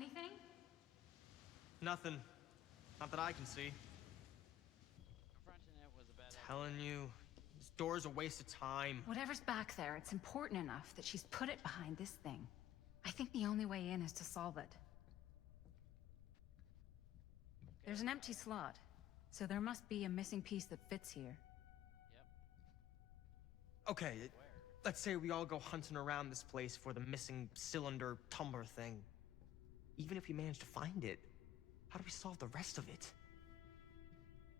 anything? Nothing. Not that I can see. Confronting it was a bad idea. Telling you, this door's a waste of time. Whatever's back there, it's important enough that she's put it behind this thing. I think the only way in is to solve it. There's an empty slot, so there must be a missing piece that fits here. Yep. Okay, Where? let's say we all go hunting around this place for the missing cylinder tumbler thing. Even if we manage to find it, how do we solve the rest of it?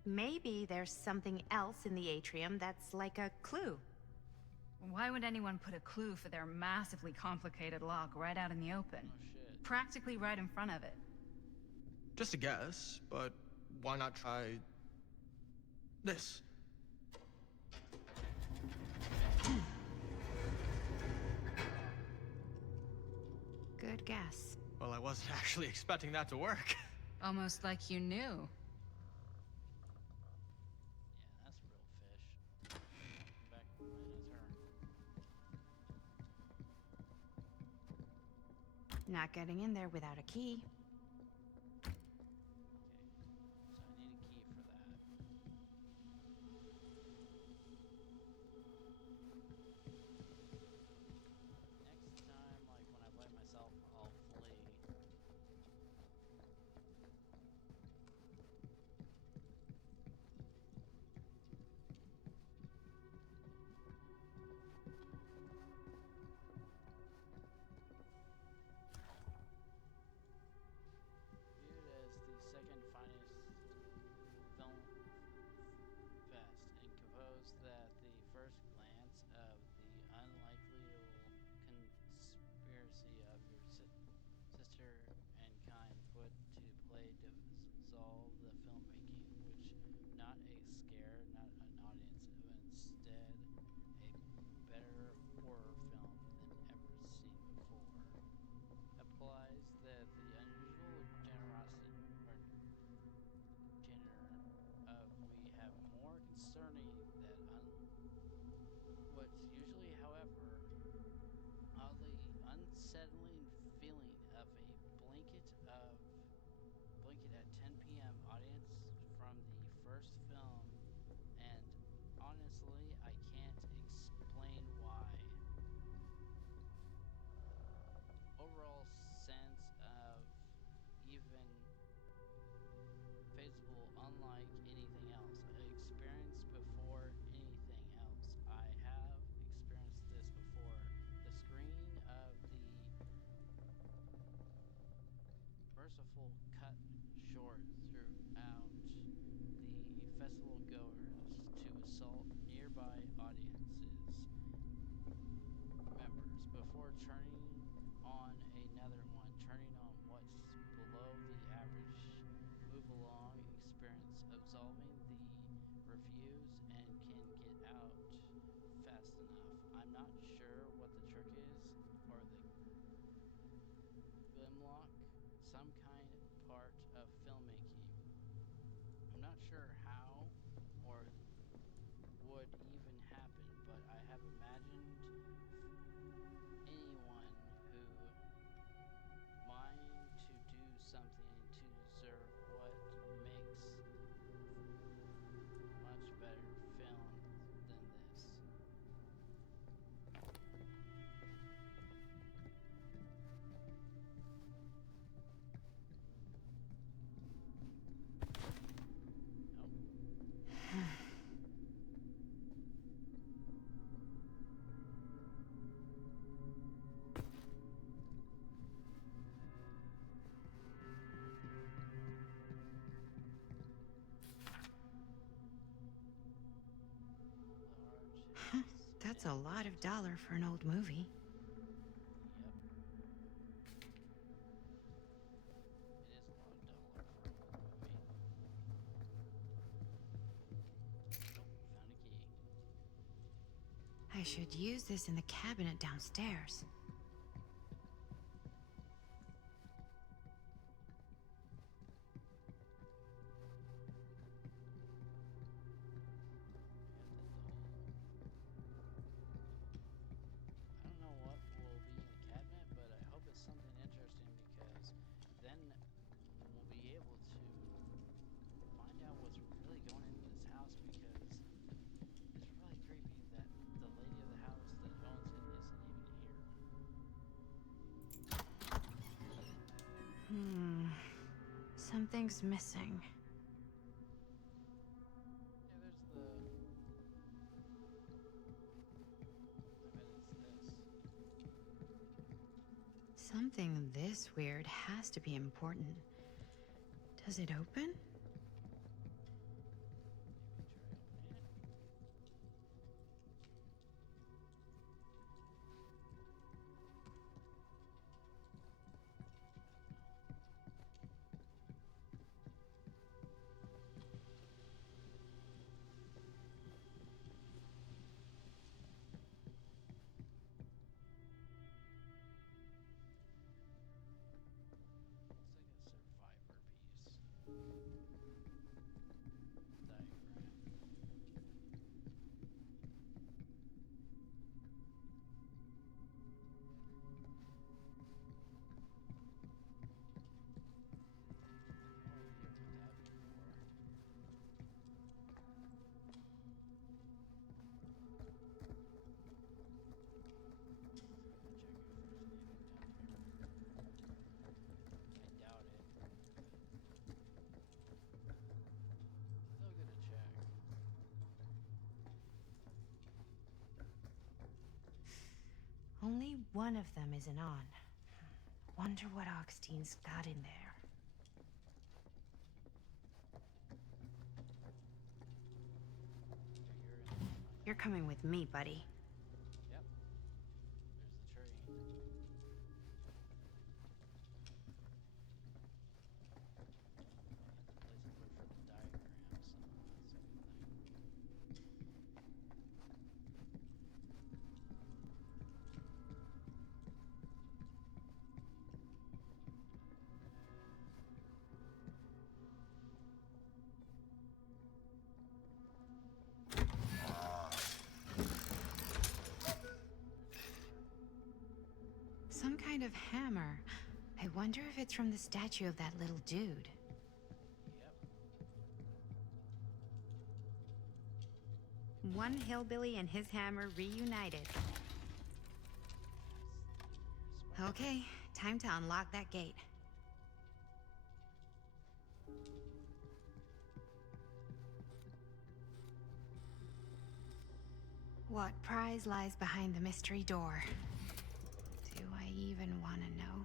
Maybe there's something else in the atrium that's like a clue. Why would anyone put a clue for their massively complicated lock right out in the open? Oh shit. Practically right in front of it. Just a guess, but why not try this? Good guess. Well, I wasn't actually expecting that to work. Almost like you knew. Yeah, that's real fish. Back in his turn. Not getting in there without a key. Okay. So I need a key for that. Next time, like when I let myself, I'll flee. Viewed as the second finest film fest, and composed that the first glance of the unlikely conspiracy of your sister and kind put to play to solve the filmmaking, which not a scare, not an audience, but instead a better horror film than ever seen before. Applies that the unusual generosity or genre of we have more concerning that what's usually, however, oddly unsettling feeling of a blanket at 10 p.m. audience from the first film, and honestly, I can't explain why. Overall sense of even feasible, unlike anything else I experienced before. Anything else I have experienced this before. The screen of the merciful cut short throughout the festival goers to assault nearby audiences members before turning on another one, turning on what's below the average move along experience, absolving the reviews and can get out fast enough. I'm not sure what the trick is, or the glimlock, some kind of part of filmmaking. I'm not sure how or would even happen, but I have imagined anyone who mind to do something to deserve what makes much better film than this. Nope. Large. That's a lot of dollar for an old movie. Yep. It is a lot of dollar for a horror movie. Oh, found a key. I should use this in the cabinet downstairs. I don't know what will be in the cabinet, but I hope it's something interesting because Something's missing. Yeah, there's the. I bet it's this. Something this weird has to be important. Does it open? Maybe try opening it. Looks like a survivor piece. Diagram. Oh, we dealt with that before. Gonna check if there's anything down here. I doubt it, but still gonna check. Only one of them isn't on. Wonder what Augustine's got in there. You're coming with me, buddy. Yep. There's the train. And the place for the diagrams, so that's a good thing. Some kind of hammer. I wonder if it's from the statue of that little dude. Yep. One hillbilly and his hammer reunited. Okay, time to unlock that gate. What prize lies behind the mystery door? Do I even want to know?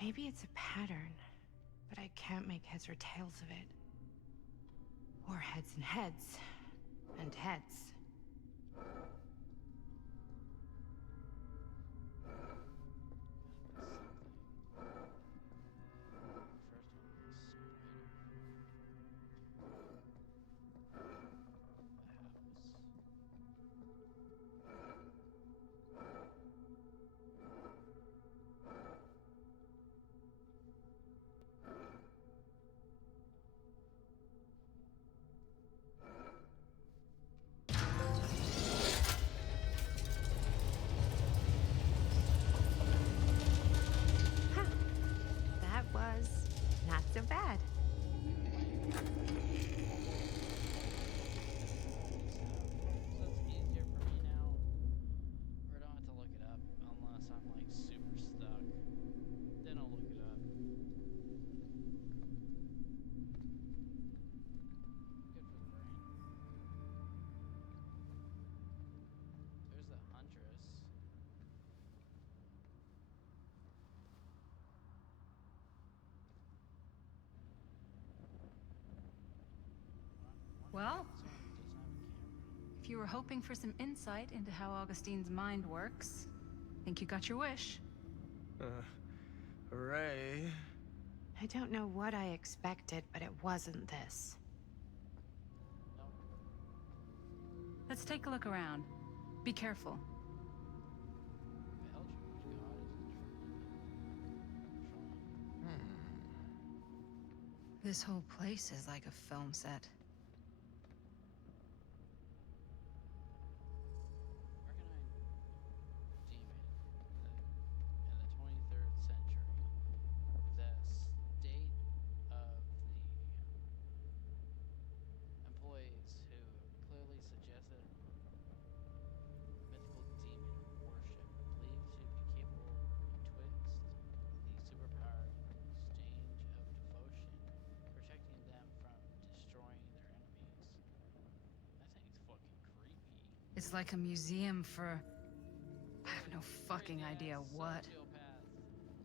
Maybe it's a pattern, but I can't make heads or tails of it. Or heads and heads. And heads. That was not so bad. So it's easier for me now, where I don't have to look it up unless I'm like super stuck. Then I'll look it up. Good for the brain. There's the Huntress. Well, This one doesn't have a camera. if you were hoping for some insight into how Augustine's mind works, I think you got your wish. Hooray. I don't know what I expected, but it wasn't this. Nope. Let's take a look around. Be careful. Beelzebub's god is controlling. This whole place is like a film set. Arcanine demon in the 23rd century. The state of the employees who clearly suggested mythical demon worship, believed to be capable betwixt the superpower exchange of devotion It's like a museum for... I have no fucking Crazy idea ass what. sociopath.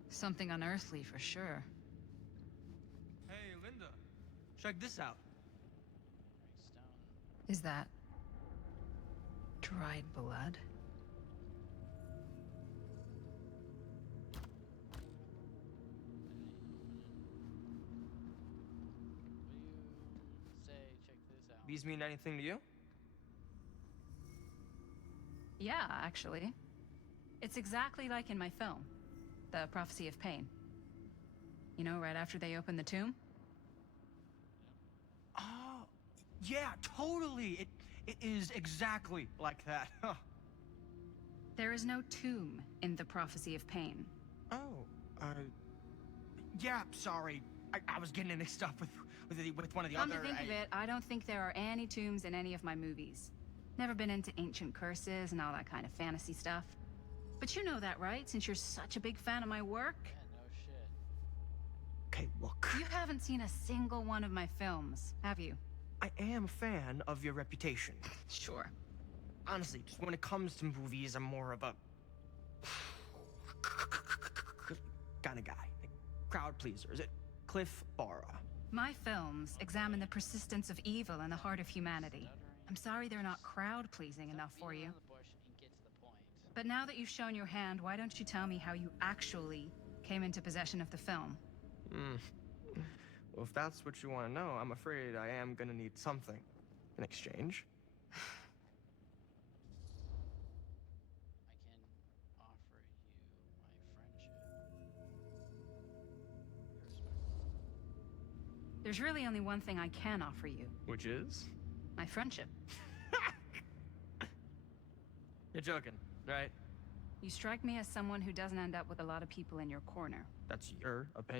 Something unearthly for sure. Hey, Linda. Check this out. Very stone. Is that... dried blood? What do you say? Check this out. These mean anything to you? Yeah, actually. It's exactly like in my film, The Prophecy of Pain. You know, right after they open the tomb? Oh, yeah, totally. It is exactly like that. Huh. There is no tomb in The Prophecy of Pain. Oh, yeah, sorry. I was getting mixed up with one of the Come other... to think of it, I don't think there are any tombs in any of my movies. Never been into ancient curses and all that kind of fantasy stuff. But you know that, right? Since you're such a big fan of my work? Yeah, no shit. Okay, look. You haven't seen a single one of my films, have you? I am a fan of your reputation. Sure. Honestly, just when it comes to movies, I'm more of a... kind of guy. Crowd pleaser. Is it Cliff Barra? My films examine the persistence of evil in the heart of humanity. I'm sorry they're not crowd-pleasing enough for you. Beat around the bush and get to the point. But now that you've shown your hand, why don't you tell me how you actually came into possession of the film? Well, if that's what you want to know, I'm afraid I am gonna need something in exchange. I can offer you my friendship. There's really only one thing I can offer you. Which is? My friendship. You're joking, right? You strike me as someone who doesn't end up with a lot of people in your corner. That's your opinion.